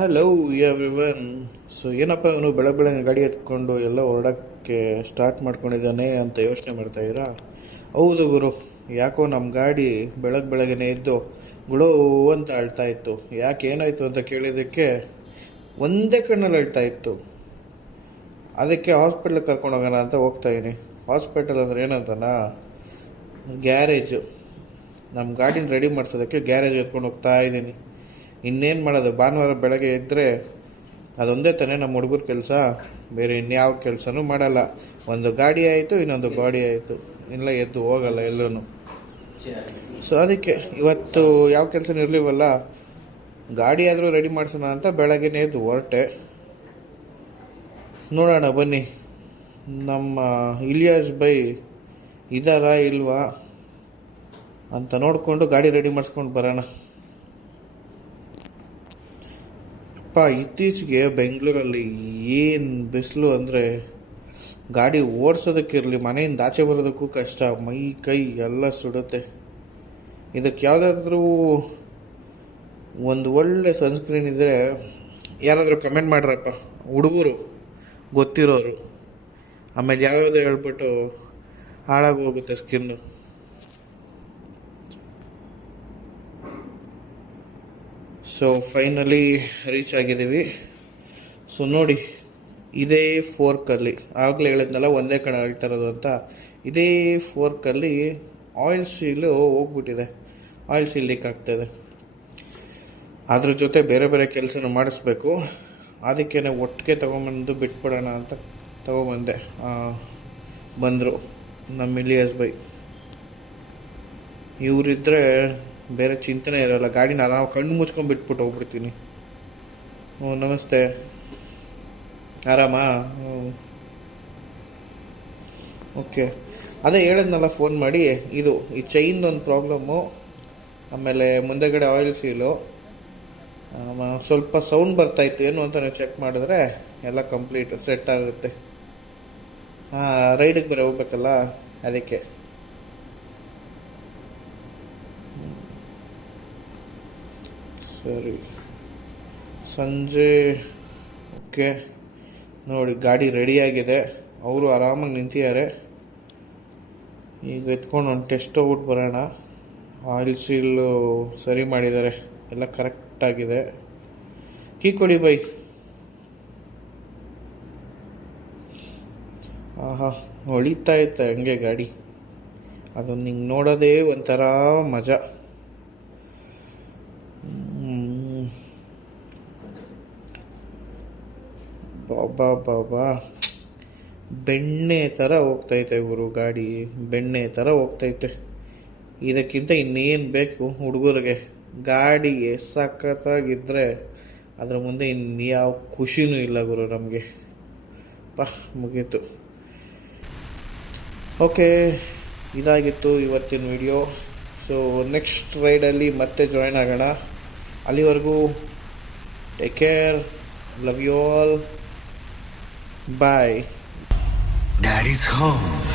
Hello everyone. So ಏನಪ್ಪ ಇವನು ಬೆಳಗ್ಗೆ ಗಾಡಿ ಎತ್ಕೊಂಡು ಎಲ್ಲ ಹೊರಡೋಕ್ಕೆ ಸ್ಟಾರ್ಟ್ ಮಾಡ್ಕೊಂಡಿದ್ದಾನೆ ಅಂತ ಯೋಚನೆ ಮಾಡ್ತಾಯಿದ್ದೀರಾ? ಹೌದು ಗುರು, ಯಾಕೋ ನಮ್ಮ ಗಾಡಿ ಬೆಳಗ್ಗೆನೇ ಎದ್ದು ಗುಳೋ ಅಂತ ಅಳ್ತಾ ಇತ್ತು. ಯಾಕೆ ಏನಾಯಿತು ಅಂತ ಕೇಳಿದ್ದಕ್ಕೆ ಒಂದೇ ಕಣ್ಣಲ್ಲಿ ಅಳ್ತಾ ಇತ್ತು. ಅದಕ್ಕೆ ಹಾಸ್ಪಿಟ್ಲಿಗೆ ಕರ್ಕೊಂಡು ಹೋಗೋಣ ಅಂತ ಹೋಗ್ತಾಯಿದ್ದೀನಿ. ಹಾಸ್ಪಿಟಲ್ ಅಂದರೆ ಏನಂತನಾ, ಗ್ಯಾರೇಜು. ನಮ್ಮ ಗಾಡಿನ ರೆಡಿ ಮಾಡಿಸೋದಕ್ಕೆ ಗ್ಯಾರೇಜ್ ಎತ್ಕೊಂಡು ಹೋಗ್ತಾ ಇದ್ದೀನಿ. ಇನ್ನೇನು ಮಾಡೋದು, ಭಾನುವಾರ ಬೆಳಗ್ಗೆ ಇದ್ದರೆ ಅದೊಂದೇ ತಾನೇ ನಮ್ಮ ಹುಡುಗರ ಕೆಲಸ, ಬೇರೆ ಇನ್ಯಾವ ಕೆಲಸನೂ ಮಾಡಲ್ಲ. ಒಂದು ಗಾಡಿ ಆಯಿತು, ಇನ್ನೊಂದು ಬಾಡಿ ಆಯಿತು, ಇಲ್ಲ ಎದ್ದು ಹೋಗಲ್ಲ ಎಲ್ಲೂ. ಸೊ ಅದಕ್ಕೆ ಇವತ್ತು ಯಾವ ಕೆಲಸನೂ ಇರಲಿವಲ್ಲ, ಗಾಡಿ ಆದರೂ ರೆಡಿ ಮಾಡಿಸೋಣ ಅಂತ ಬೆಳಗ್ಗೆನೇ ಎದ್ದು ಹೊರಟೆ. ನೋಡೋಣ ಬನ್ನಿ, ನಮ್ಮ ಇಲಿಯಾಸ್ ಬೈ ಇದ್ದಾರಾ ಇಲ್ವಾ ಅಂತ ನೋಡಿಕೊಂಡು ಗಾಡಿ ರೆಡಿ ಮಾಡಿಸ್ಕೊಂಡು ಬರೋಣ. ಇತ್ತೀಚೆಗೆ ಬೆಂಗಳೂರಲ್ಲಿ ಏನು ಬಿಸಿಲು ಅಂದರೆ, ಗಾಡಿ ಓಡಿಸೋದಕ್ಕಿರಲಿ, ಮನೆಯಿಂದ ಆಚೆ ಬರೋದಕ್ಕೂ ಕಷ್ಟ, ಮೈ ಕೈ ಎಲ್ಲ ಸುಡುತ್ತೆ. ಇದಕ್ಕೆ ಯಾವುದಾದ್ರೂ ಒಂದು ಒಳ್ಳೆ ಸನ್ಸ್ಕ್ರೀನ್ ಇದ್ದರೆ ಯಾರಾದರೂ ಕಮೆಂಟ್ ಮಾಡ್ರಪ್ಪ, ಹುಡುಗರು ಗೊತ್ತಿರೋರು. ಆಮೇಲೆ ಯಾವುದೋ ಹೇಳ್ಬಿಟ್ಟು ಹಾಳಾಗೋಗುತ್ತೆ ಸ್ಕಿನ್ನು. ಸೊ ಫೈನಲಿ ರೀಚ್ ಆಗಿದ್ದೀವಿ. ಸೊ ನೋಡಿ, ಇದೇ ಫೋರ್ಕಲ್ಲಿ, ಆಗಲೇ ಹೇಳಿದ್ನಲ್ಲ ಒಂದೇ ಕಡೆ ಹೇಳ್ತಾ ಇರೋದು ಅಂತ, ಇದೇ ಫೋರ್ಕಲ್ಲಿ ಆಯಿಲ್ ಸೀಲು ಹೋಗ್ಬಿಟ್ಟಿದೆ. ಆಯಿಲ್ ಸೀಲ್ ಲೀಕ್ ಆಗ್ತಾಯಿದೆ. ಅದ್ರ ಜೊತೆ ಬೇರೆ ಬೇರೆ ಕೆಲಸನೂ ಮಾಡಿಸ್ಬೇಕು. ಅದಕ್ಕೇ ಒಟ್ಟಿಗೆ ತೊಗೊಂಬಂದು ಬಿಟ್ಬಿಡೋಣ ಅಂತ ತೊಗೊಂಬಂದೆ. ಬಂದರು ನಮ್ಮ ಇಲಿಯಾಸ್ ಬೈ. ಇವರಿದ್ದರೆ ಬೇರೆ ಚಿಂತನೆ ಇರೋಲ್ಲ, ಗಾಡಿನ ಆರಾಮ ಕಣ್ಣು ಮುಚ್ಕೊಂಡು ಬಿಟ್ಬಿಟ್ಟು ಹೋಗ್ಬಿಡ್ತೀನಿ. ನಮಸ್ತೆ, ಆರಾಮಾ? ಓಕೆ, ಅದೇ ಹೇಳಿದ್ನಲ್ಲ ಫೋನ್ ಮಾಡಿ, ಈ ಚೈನ್ದೊಂದು ಪ್ರಾಬ್ಲಮ್ಮು, ಆಮೇಲೆ ಮುಂದೆಗಡೆ ಆಯಿಲ್ ಸೀಲು ಸ್ವಲ್ಪ ಸೌಂಡ್ ಬರ್ತಾಯಿತ್ತು. ಏನು ಅಂತ ನೀವು ಚೆಕ್ ಮಾಡಿದ್ರೆ ಎಲ್ಲ ಕಂಪ್ಲೀಟ್ ಸೆಟ್ ಆಗುತ್ತೆ. ರೈಡಿಗೆ ಬೇರೆ ಹೋಗ್ಬೇಕಲ್ಲ, ಅದಕ್ಕೆ. ಸರಿ, ಸಂಜೆ ಓಕೆ. ನೋಡಿ, ಗಾಡಿ ರೆಡಿಯಾಗಿದೆ, ಅವರು ಆರಾಮಾಗಿ ನಿಂತಿದ್ದಾರೆ. ಈಗ ಎತ್ಕೊಂಡು ಒಂದು ಟೆಸ್ಟ್ ಹೋಗ್ಬಿಟ್ಟು ಬರೋಣ. ಆಯಿಲ್ ಸೀಲು ಸರಿ ಮಾಡಿದ್ದಾರೆ, ಎಲ್ಲ ಕರೆಕ್ಟಾಗಿದೆ. ಕೀ ಕೊಡಿ ಬೈ. ಹೊಳಿತಾ ಇತ್ತು ಹಂಗೆ ಗಾಡಿ, ಅದನ್ನು ಹಿಂಗೆ ನೋಡೋದೇ ಒಂಥರ ಮಜಾ. ಬಾಬಾ, ಬೆಣ್ಣೆ ಥರ ಹೋಗ್ತೈತೆ ಗುರು ಗಾಡಿ, ಬೆಣ್ಣೆ ಥರ ಹೋಗ್ತೈತೆ. ಇದಕ್ಕಿಂತ ಇನ್ನೇನು ಬೇಕು ಹುಡುಗರಿಗೆ? ಗಾಡಿಗೆ ಸಖತ್ತಾಗಿದ್ದರೆ ಅದ್ರ ಮುಂದೆ ಇನ್ಯಾವ ಖುಷಿನೂ ಇಲ್ಲ ಗುರು ನಮಗೆ. ಮುಗೀತು. ಓಕೆ, ಇದಾಗಿತ್ತು ಇವತ್ತಿನ ವಿಡಿಯೋ. ಸೊ ನೆಕ್ಸ್ಟ್ ರೈಡಲ್ಲಿ ಮತ್ತೆ ಜಾಯ್ನ್ ಆಗೋಣ. ಅಲ್ಲಿವರೆಗೂ take care, love you all, bye. Daddy's home.